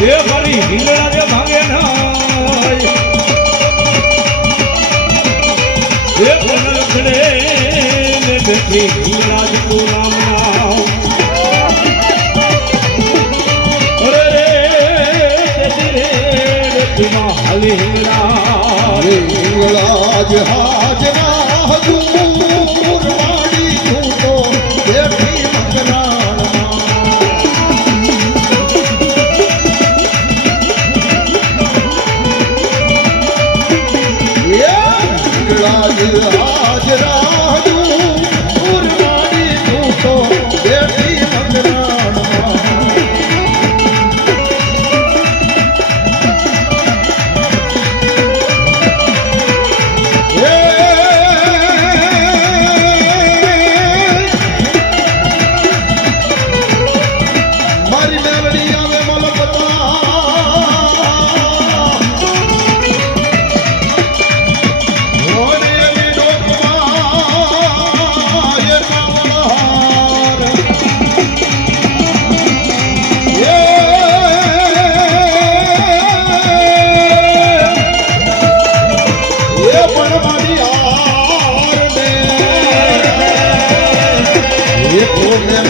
હિંગળા જે ભાંગે નાય. એ કોનલ ખડે ને બેઠી હિંગળા જ તું રામ નામ અરે રે તેજી રે રેતીમાં હાલી હિંગળા. હિંગળાજ હાજરા હજૂર મારી મેલડી Amen.